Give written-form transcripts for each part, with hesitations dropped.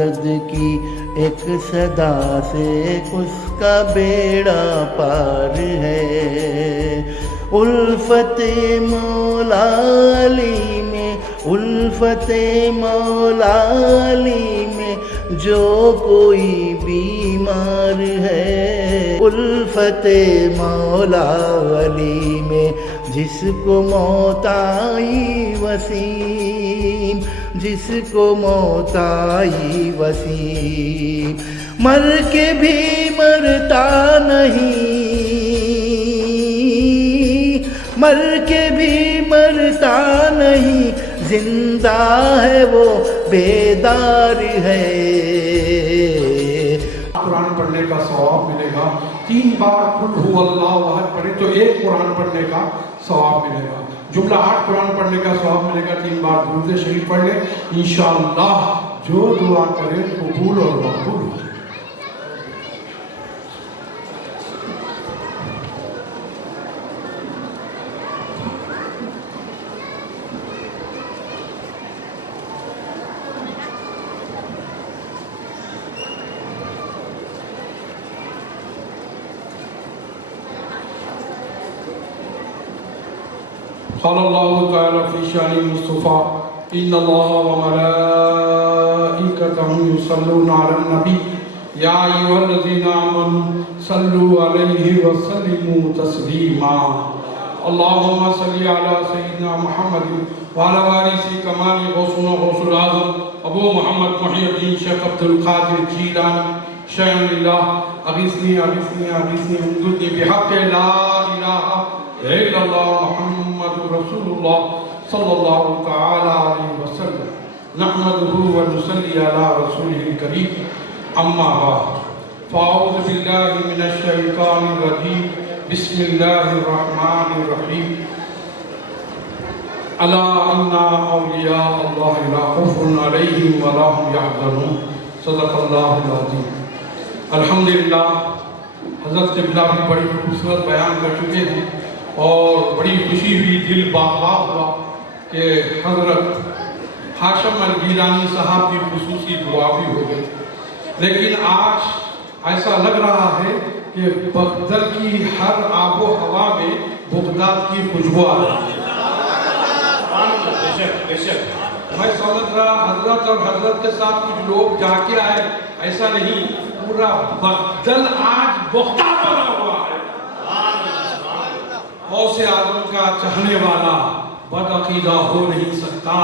مدد کی ایک صدا سے اس کا بیڑا پار ہے۔ الفت مولا علی میں، الفت مولا علی میں جو کوئی بیمار ہے، الفت مولا علی میں جس کو موت آئی وسیم، جس کو موت آئی وسیم، مر کے بھی مرتا نہیں، مر کے بھی مرتا نہیں، زندہ ہے وہ بیدار ہے۔ قرآن پڑھنے کا ثواب ملے گا، 3 بار قل هو اللہ احد پڑھیں تو 1 قرآن پڑھنے کا ثواب ملے گا، جملہ 8 قرآن پڑھنے کا ثواب ملے گا، 3 بار درود شریف پڑھ لیں، انشاءاللہ جو دعا کرے قبول اور مقبول ہو۔ قال اللہ تعالی فی شان مصطفیٰ ان اللہ وملائکتہ یصلون علی النبی یا ایھا الذین آمنوا صلوا علیہ وسلموا تسلیما اللہم صلی علی سیدنا محمد وعلی وارث کمال غوثنا غوث العظم ابو محمد محی الدین شیخ عبد القادر جیلانی شیخ اللہ اغیثنی اغیثنی اغیثنی امددنی بحق لا الہ الا اللہ محمد رسول اللہ صلی اللہ تعالی علیہ وسلم نحمدہ ونصلی علی رسولہ الکریم اما بعد فاعوذ باللہ من الشیطان الرجیم بسم اللہ الرحمن الرحیم الا ان اولیاء اللہ لا خوف علیہم ولا هم یحزنون صدق اللہ العظیم۔ الحمدللہ حضرت قبلہ بھی بڑی خوبصورت بیان کر چکے ہیں اور بڑی خوشی ہوئی، دل باغ ہوا کہ حضرت ہاشم الگیلانی صاحب کی خصوصی دعا بھی ہو گئی، لیکن آج ایسا لگ رہا ہے کہ بغداد کی ہر آب و ہوا میں بغداد کی خوشبو آ رہی ہے۔ میں سمجھ رہا حضرت اور حضرت کے ساتھ کچھ لوگ جا کے آئے، ایسا نہیں، پورا بغداد آج بغداد بنا ہوا ہے۔ غوث اعظم کا چاہنے والا بد عقیدہ ہو نہیں سکتا،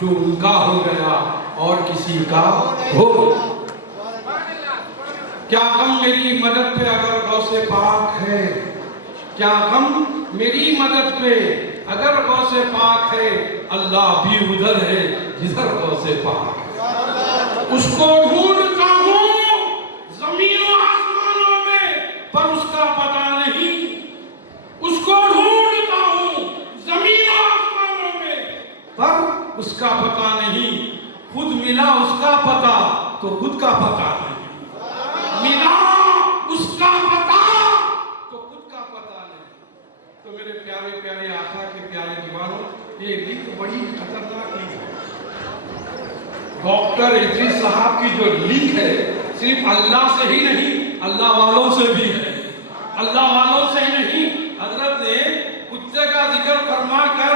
جو ان کا ہو گیا اور کسی کا ہو۔ کیا غم میری مدد پہ اگر غوث پاک ہے، کیا غم میری مدد پہ اگر غوث پاک ہے، اللہ بھی ادھر ہے جدھر غوث پاک ہے۔ اس کو ڈھونڈتا ہوں زمین و آسمانوں میں پر اس کا پتہ نہیں، اس کو ڈھونڈتا ہوں زمین و آسمانوں میں پر اس کا پتہ نہیں، خود ملا اس کا پتہ تو خود کا پتہ نہیں، ملا اس کا پتہ تو خود کا پتہ نہیں۔ تو میرے پیارے پیارے آقا کے پیارے دیوانوں، یہ لنک بڑی خطرناک لنک ہے۔ ڈاکٹر ادریس صاحب کی جو لنک ہے صرف اللہ سے ہی نہیں، اللہ والوں سے بھی ہے، اللہ والوں سے ہی نہیں۔ حضرت نے کتے کا ذکر فرما کر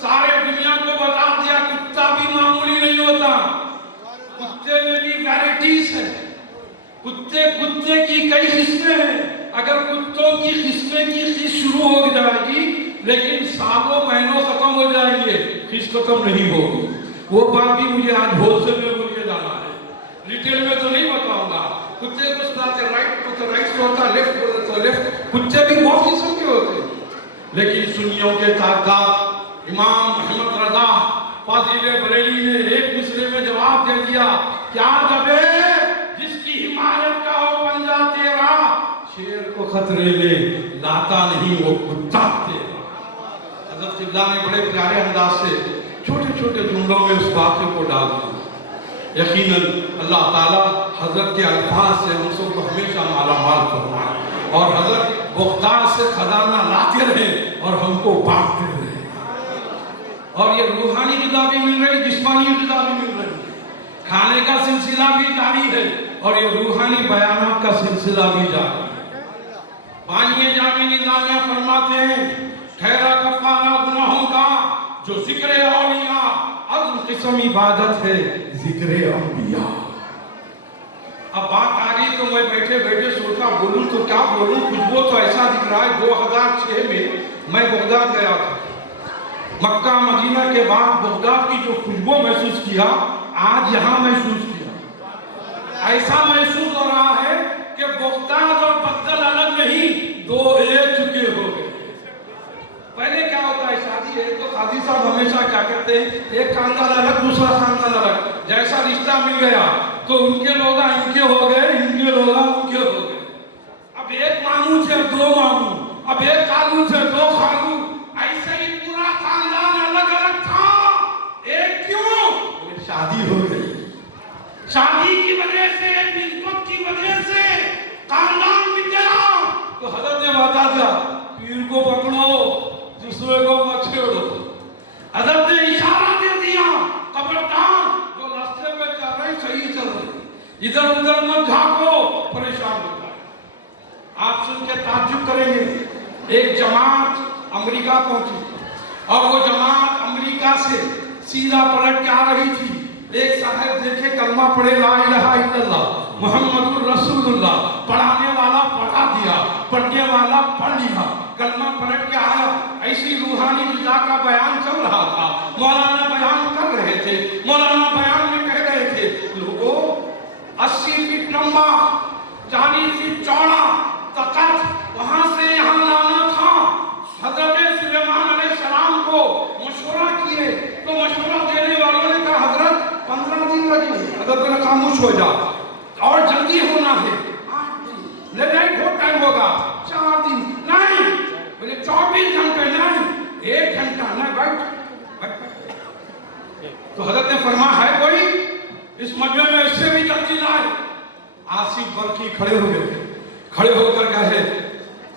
سارے دنیا کو بتا دیا کتا بھی معمولی نہیں ہوتا، کتے میں بھی ویرائٹیز ہیں، کتے کی کئی قسمیں ہیں۔ اگر کتوں کی قسمیں کی قسم شروع ہو جائے گی لیکن سالوں مہینوں ختم ہو جائیں گے، قسم ختم نہیں ہوگی۔ وہ بات بھی مجھے آج ہول سیل میں بول کے جانا ہے، ریٹیل میں تو نہیں بتاؤں گا۔ کتے کو سناتے رائٹ کو تو رائٹ ہوتا، لیفٹ کو تو لیفٹ، کتے بھی بہت قسم کے ہوتے ہیں۔ لیکن سنیوں کے تاجدار امام احمد رضا فاضل بریلی نے ایک مصرے میں جواب دے دیا، کیا دبے جس کی حمایت کا ہو پنجہ تیرا، شیر کو خطرے میں لاتا نہیں وہ کتا تیرا۔ حضرت قبلہ نے بڑے پیارے انداز سے چھوٹے چھوٹے جملوں میں اس واقعے کو ڈال دیا۔ یقیناً اللہ تعالیٰ حضرت کے الفاظ سے ہم سب کو ہمیشہ مالا مال فرمائے، اور حضرت بغداد سے خزانہ لاتے رہے اور ہم کو بانٹتے رہے، اور یہ روحانی غذا بھی مل رہی، جسمانی غذا بھی مل رہی۔ کھانے کا سلسلہ بھی جاری ہے اور یہ روحانی بیانات کا سلسلہ بھی جاری ہے۔ بانی جامع نظامیہ فرماتے ہیں ٹھہرا کفارہ گناہوں کا جو ذکر اولیاء، عظم قسم عبادت ہے ذکر انبیاء۔ اب بات آ گئی تو میں بیٹھے بیٹھے سوچا بولوں تو کیا بولوں، خوشبو تو ایسا دکھ رہا ہے۔ 2006 میں بغداد گیا تھا، مکہ مدینہ کے بعد بغداد کی جو خوشبو محسوس کیا آج یہاں محسوس کیا۔ ایسا محسوس ہو رہا ہے کہ بغداد اور بغداد الگ نہیں، دو ایک چکے ہو گئے۔ پہلے کیا ہوتا ہے شادی ہے تو قاضی صاحب ہمیشہ کیا کرتے ہیں، ایک خاندان الگ دوسرا خاندان الگ، جیسا رشتہ مل گیا تو ان کے لوگ ان کے ہو گئے، ان کے لوگ ان کے ہو گئے۔ اب ایک ماموں سے دو ماموں، اب ایک خالو سے دو خالو، ایسے ہی پورا خاندان الگ الگ تھا۔ ایک کیوں؟ شادی ہو گئی۔ شادی کی وجہ سے، نسبت کی وجہ سے خاندان مل گیا تو حضرت نے بتا دیا پیر کو پکڑو دوسرے کو مت چھیڑو۔ حضرت نے اشارہ دے دیا خبردار جو راستے پہ چل رہے صحیح چل رہے، ادھر ادھر مت جھانکو پریشان ہو جائے۔ آپ سن کے تعجب کریں گے، ایک جماعت امریکہ پہنچی اور وہ جماعت امریکہ سے سیدھا پلٹ کے آ رہی تھی۔ ایک صاحب دیکھے کلمہ پڑھے لا الہ الا اللہ محمد الرسول اللہ، پڑھانے والا پڑھا دیا، پڑھنے والا پڑھ لیا، کلمہ پلٹ کے آیا۔ ایسی روحانی غذا کا بیان چل رہا تھا، مولانا بیان کر رہے تھے، مولانا بیان میں کہہ رہے تھے لوگوں 80 فٹ لمبا 40 فٹ چوڑا تخت وہاں سے یہاں لانا تھا۔ حضرت سلیمان علیہ السلام کو مشورہ کیے تو مشورہ دینے والوں نے کہا حضرت 15 دن لگے۔ حضرت نے خاموش ہو جا اور جلدی ہونا ہے، 8 دن نہیں، بہت ٹائم ہوگا، 4 دن نہیں، بولے 24 گھنٹے نہیں، 1 گھنٹہ نہیں، بیٹھ۔ تو حضرت نے فرمایا ہے کوئی اس مجمع میں اس سے بھی جلدی لائے۔ آصف برقی کھڑے ہو گئے، کھڑے ہو کر کہے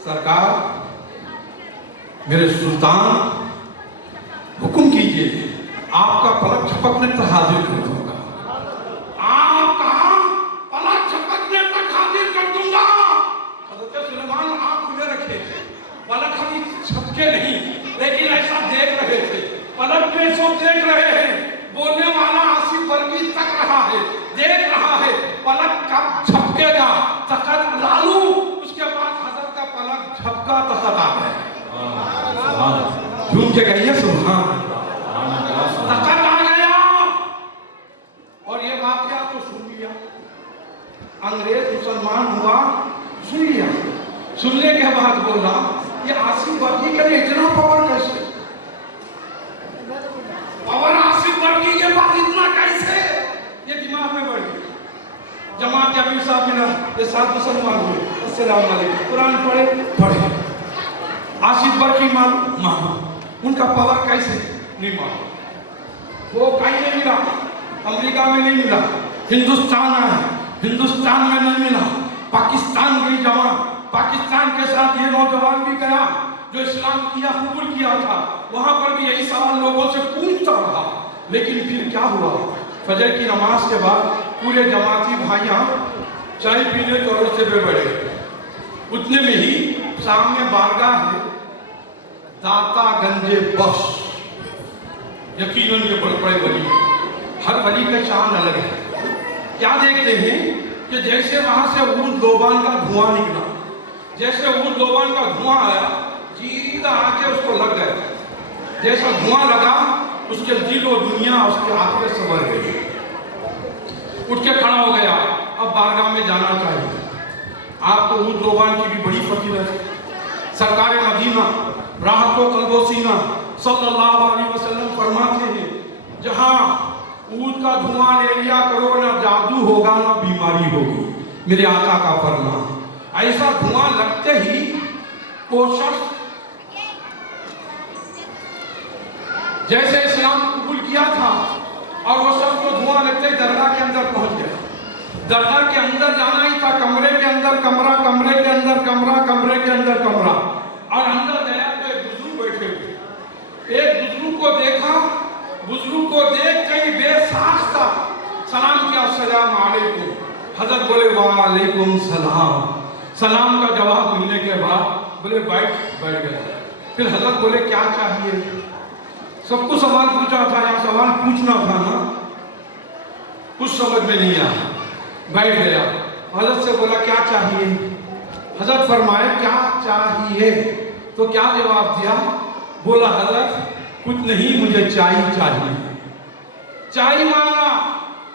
سرکار میرے سلطان حکم کیجئے، آپ کا پلک جھپکنے تک حاضر کر دوں گا۔ آپ کا پلک جھپکنے تک حاضر کر دوں گا۔ حضرت سلیمان آپ کھلے رکھے تھے، پلک ابھی جھپکے نہیں لیکن ایسا دیکھ رہے تھے، پلک میں سب دیکھ رہے ہیں، بولنے والا آصف برقی تک رہا ہے، دیکھ رہا ہے پلک کب جھپکے گا، تخت لالو۔ اس کے بعد حضرت کا پلک جھپکا تخت آ گیا۔ جھوم کے کہیے سبحان اللہ، تخت آ گیا۔ اور یہ واقعہ تو سن لیا، انگریز مسلمان ہوا، سن لیا، سننے کے بعد بولا یہ آصف برقی کے لیے اتنا پاور کیسے، پاور آصف برقی کے پاس اتنا کیسے، یہ دماغ میں بڑھ گئی۔ جماعت کے امیر صاحب ملا، یہ 7 مسلمان ہوئے، السلام علیکم، قرآن پڑھے، آصف برقی مانو، ان کا پاور کیسے نہیں مانو۔ وہ کہیں نہیں ملا، امریکہ میں نہیں ملا، ہندوستان آیا، ہندوستان میں نہیں ملا، پاکستان گئی جماعت، پاکستان کے ساتھ یہ نوجوان بھی گیا جو اسلام کیا قبول کیا تھا، وہاں پر بھی یہی سوال لوگوں سے پوچھتا رہا۔ لیکن پھر کیا ہوا، فجر کی نماز کے بعد پورے جماعتی بھائیاں چائے پینے چوراہے پہ بیٹھے، اتنے میں ہی سامنے بارگاہ ہے داتا گنج بخش، یقیناً یہ بڑے بڑے ولی، ہر ولی کا شان الگ ہے۔ کیا دیکھتے ہیں کہ جیسے وہاں سے عود لوبان کا دھواں نکلا، جیسے عود لوبان کا دھواں آیا سیدھا آ کے اس کو لگ گیا، جیسا دھواں لگا اس کے دل و دنیا اس کے آنکھیں سنور گئی، اٹھ کے کھڑا ہو گیا، اب بارگاہ میں جانا چاہیے۔ آپ کو عود لوبان کی بھی بڑی فضیلت ہے، سرکار مدینہ راحت و قلب و سینہ صلی اللہ علیہ وسلم فرماتے ہیں جہاں عود کا دھواں لے لیا کرو نہ جادو ہوگا نہ بیماری ہوگی، میرے آقا کا فرمان ہے۔ ایسا دھواں لگتے ہی وہ شخص جیسے اسلام قبول کیا تھا اور وہ شخص کو دھواں لگتے ہی درگاہ کے اندر پہنچ گیا۔ درگاہ کے اندر جانا ہی تھا، کمرے کے اندر کمرہ، کمرے کے اندر کمرہ، کمرے کے اندر کمرہ، اور اندر گیا تو ایک بزرگ بیٹھے ہوئے، ایک بزرگ کو دیکھا، بزرگ کو دیکھ کہیں بے ساختہ سلام کیا السلام علیکم. حضرت بولے وعلیکم سلام. سلام کا جواب ملنے کے بعد بولے بیٹھ گئے. پھر حضرت بولے کیا چاہیے؟ سب کو سوال پوچھا تھا، یا سوال پوچھنا تھا نا، کچھ سمجھ میں نہیں آیا. بیٹھ گیا. حضرت سے بولا کیا چاہیے؟ حضرت فرمائے کیا چاہیے؟ تو کیا جواب دیا؟ بولا حضرت کچھ نہیں، مجھے چائے چاہیے. چائے مانگا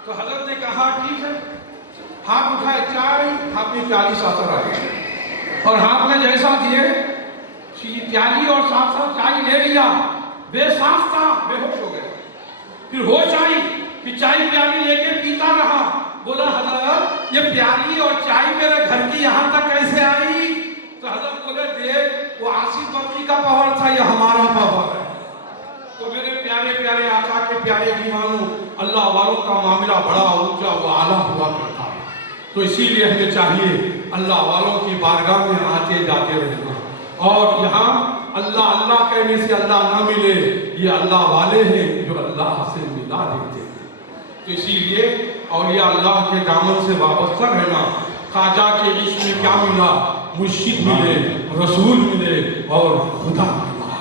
تو حضرت نے کہا ٹھیک ہے. ہاتھ اٹھائے چائے، ہاتھ میں پیالی ساتھ آ گئی اور ہاتھ میں جیسا دیے پیالی اور ساتھ ساتھ چائے لے لیا. بے سانس تھا، بے ہوش ہو گئے. پھر ہوش آئی کہ چائے پیالی لے کے پیتا رہا. بولا حضرت یہ پیالی اور چائے میرے گھر کی یہاں تک کیسے آئی؟ تو حضرت بولے دیکھ، وہ آصف بخشی کا پاور تھا، یہ ہمارا پاور ہے. تو میرے پیارے پیارے آقا کے پیارے ایمانوں، اللہ والوں کا معاملہ بڑا اونچا و اعلیٰ ہوا کرتا ہے. تو اسی لیے ہمیں چاہیے اللہ والوں کی بارگاہ میں آتے جاتے رہنا. اور یہاں اللہ اللہ کہنے سے اللہ نہ ملے، یہ اللہ والے ہیں جو اللہ سے ملا دیتے ہیں. تو اسی لیے اولیاء اللہ کے دامن سے وابستہ رہنا. خواجہ کے عشق میں کیا ملا؟ مرشد ملے، رسول ملے اور خدا ملا.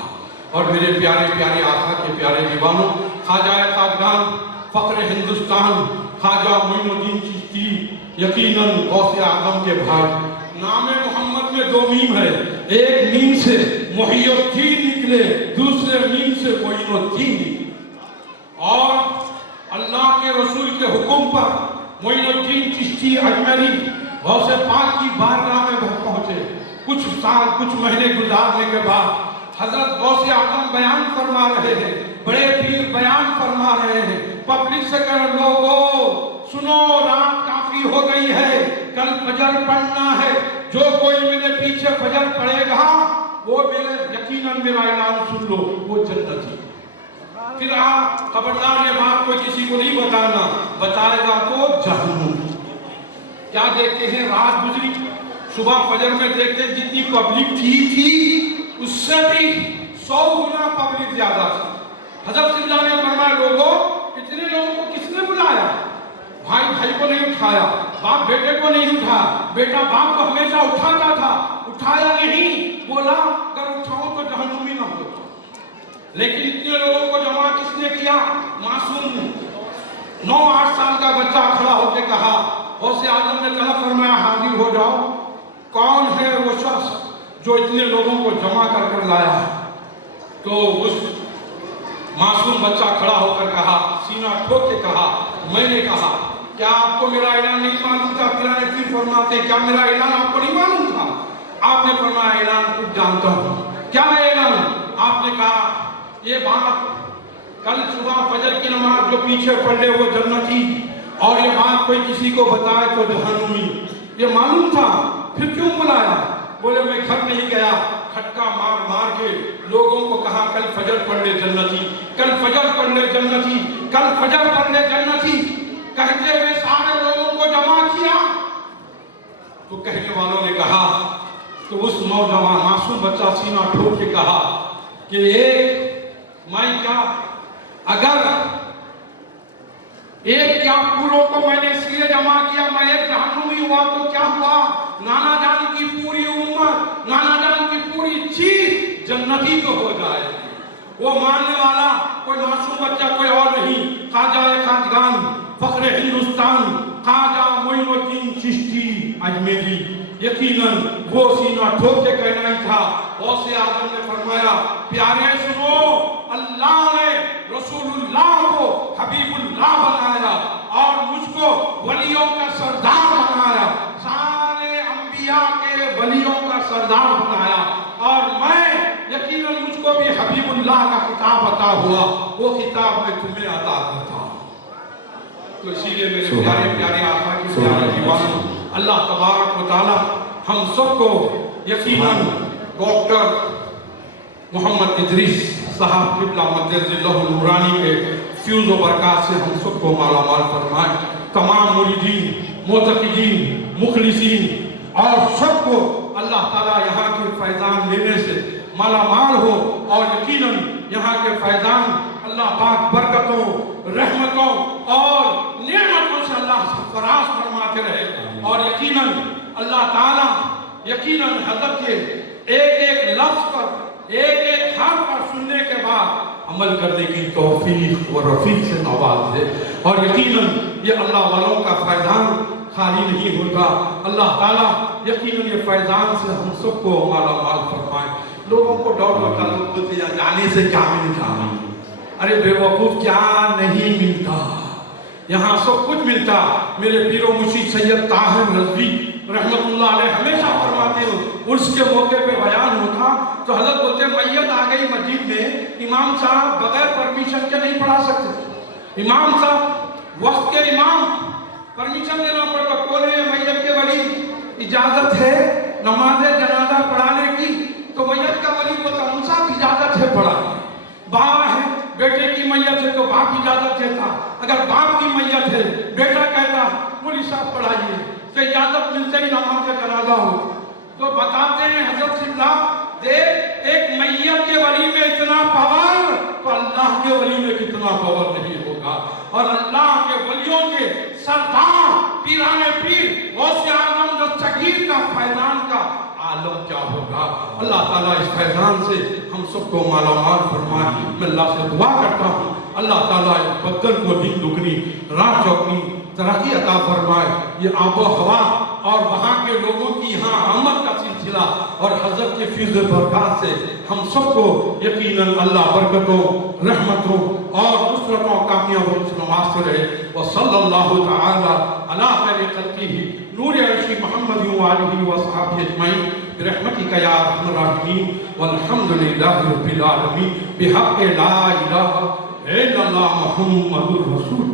اور میرے پیارے پیارے آقا کے پیارے دیوانوں، خواجہ خواجگان، فخر ہندوستان، خواجہ معین الدین چشتی یقیناً غوث اعظم کے بھائی. نام محمد میں 2 میم ہے. ایک میم سے محی الدین نکلے، دوسرے میم سے معین الدین نکلے. اور اللہ کے رسول کے حکم پر معین الدین چشتی اجمیری غوث پاک کی بارگاہ میں پہنچے. کچھ سال کچھ مہینے گزارنے کے بعد حضرت غوث اعظم بیان فرما رہے ہیں، بڑے پیر بیان فرما رہے ہیں. پبلک سے کہہ لوگو سنو، رات کافی ہو گئی ہے، کل فجر پڑھنا ہے. جو کوئی میرے پیچھے فجر پڑھے گا وہ یقیناً میرا اعلان سن لو، وہ جنتی. پھر آپ خبردار یہ بات کوئی کسی کو نہیں بتانا، بتائے گا تو جہنم. کیا دیکھتے ہیں؟ رات گزری، صبح فجر میں دیکھتے ہیں جتنی پبلک تھی اس سے بھی 100 گنا پبلک زیادہ تھی. حضرت قبلہ نے فرمایا لوگوں اتنے لوگوں کو کس نے بلایا؟ بھائی بھائی کو نہیں اٹھایا، باپ بیٹے کو نہیں اٹھایا، بیٹا باپ کو ہمیشہ اٹھاتا تھا، اٹھایا نہیں. بولا اگر اٹھاؤں تو جہنمی نہ ہو. لیکن اتنے لوگوں کو جمع کس نے کیا؟ معصوم 9-8 سال کا بچہ کھڑا ہو کے کہا. غوث اعظم نے طلب فرمایا حاضر ہو جاؤ، کون ہے وہ شخص جو اتنے لوگوں کو جمع کر کر لایا ہے؟ تو اس معصوم بچہ کھڑا ہو کر کہا، سینہ ٹھوک کے کہا، میں نے کہا کیا آپ کو میرا اعلان نہیں معلوم تھا؟ پھر فرماتے کیا میرا اعلان آپ کو نہیں معلوم تھا؟ آپ نے فرمایا اعلان خود جانتا ہوں. کیا ہے اعلان؟ آپ نے کہا یہ بات کل صبح فجر کی نماز جو پیچھے پڑھ لے وہ جنتی، اور یہ بات کوئی کسی کو بتائے تو جہنمی. یہ معلوم تھا، پھر کیوں بلایا؟ بولے میں گھر نہیں گیا، کھٹکا مار مار کے لوگوں کو کہا کل فجر پڑھ لے جنتی، کل فجر پڑھ لے جنتی، کل فجر پڑھ لے جنتی. کہتے ہوئے سارے لوگوں کو جمع کیا. تو کہنے والوں نے کہا، تو اس نوجوان معصوم بچہ سینہ ٹھوک کے کہا کہ میں کیا اگر ایک کیا پوروں کو میں نے اس لیے جمع کیا میں ایک جہنمی ہوا تو کیا ہوا؟ نانا جان کی پوری امت، نانا جان کی پوری چیز جنتی تو ہو جائے. وہ ماننے والا کوئی معصوم بچہ کوئی اور نہیں، خواجہ خواجگان، فخر ہندوستان، خواجہ معین الدین چشتی اجمیری. یقیناً وہ سینہ ٹھوک کے کہنا ہی تھا. غوث اعظم نے فرمایا پیارے سنو، اللہ نے رسول اللہ کو حبیب اللہ بنایا اور مجھ کو ولیوں کا سردار بنایا، سارے انبیاء کے ولیوں کا سردار بنایا، اور میں یقیناً مجھ کو بھی حبیب اللہ کا خطاب عطا ہوا، وہ خطاب میں تمہیں عطا کرتا ہوں. تو اسی لیے میرے پیارے پیارے آقا کی پیارے دیوانوں، اللہ تبارک و تعالی ہم سب کو یقیناً ڈاکٹر محمد ادریس صاحب قبلہ مجدد اللہ النورانی کے فیوز و برکات سے ہم سب کو مالا مال فرمائے. تمام مریدین، معتقدین، مخلصین اور سب کو اللہ تعالیٰ یہاں کے فیضان لینے سے مالا مال ہو، اور یقیناً یہاں کے فیضان اللہ پاک برکتوں، رحمتوں اور نعمتوں سے اللہ سرفراز فرماتے رہے. اور یقیناً اللہ تعالیٰ یقیناً حضرت کے ایک ایک لفظ پر ایک ایک حرف پر سننے کے بعد عمل کرنے کی توفیق و رفیق سے نواز ہے. اور یقیناً یہ اللہ والوں کا فیضان خالی نہیں ہوتا. اللہ تعالیٰ یقیناً یہ فیضان سے ہم سب کو مالا مال فرمائے. لوگوں کو ڈاؤٹ ہوتا ہے، لوگ بولتے ہیں جانے سے کیا ملتا ہے؟ ارے بے وقوف، کیا نہیں ملتا؟ یہاں سب کچھ ملتا. میرے پیر و مرشد سید طاہر رضوی رحمت اللہ علیہ ہمیشہ فرماتے ہیں، عرس کے موقع پہ بیان ہوتا تو حضرت بولتے ہیں میت آ گئی مسجد میں، امام صاحب بغیر پرمیشن کے نہیں پڑھا سکتے. امام صاحب وقت کے امام، پرمیشن دینا پڑتا. کون ہے میت کے ولی؟ اجازت ہے نماز جنازہ پڑھانے کی؟ تو میت کا ولی بولتا ہم صاحب اجازت ہے پڑھانے. باپ ہے، بیٹے کی میت ہے تو باپ اجازت دیتا. اگر باپ کی میت ہے بیٹا کہتا مولوی صاحب پڑھائیے، تو اجازت ملتے ہی نماز جنازہ ہو. تو بتاتے ہیں حضرت سملا دیکھ ایک میت کے ولی میں اتنا پاور تو اللہ کے ولی میں کتنا پاور نہیں ہوگا. اور اللہ کے ولیوں کے سردار پیران پیر غوث اعظم دستگیر کا فیضان کا عالم کیا ہوگا. اللہ تعالیٰ اس فیضان سے ہم سب کو مالا مال فرمائے. میں اللہ سے دعا کرتا ہوں اللہ تعالیٰ اس بدن کو دن دگنی رات چوگنی ترقی عطا فرمائے. یہ آب و ہوا اور وہاں کے لوگوں کی یہاں آمد کا سلسلہ اور حضرت کے فیض برکات سے ہم سب کو یقیناً اللہ برکتوں رحمتوں اور نصرتوں کامیابوں سے نوازتے رہے. وصلی اللہ تعالی علی خیر خلقہ نور عرش محمد وآلہ وصحبہ اجمعین برحمتک یا ارحم الراحمین والحمد للہ رب العالمین بحق لا الہ الا اللہ محمد الرسول.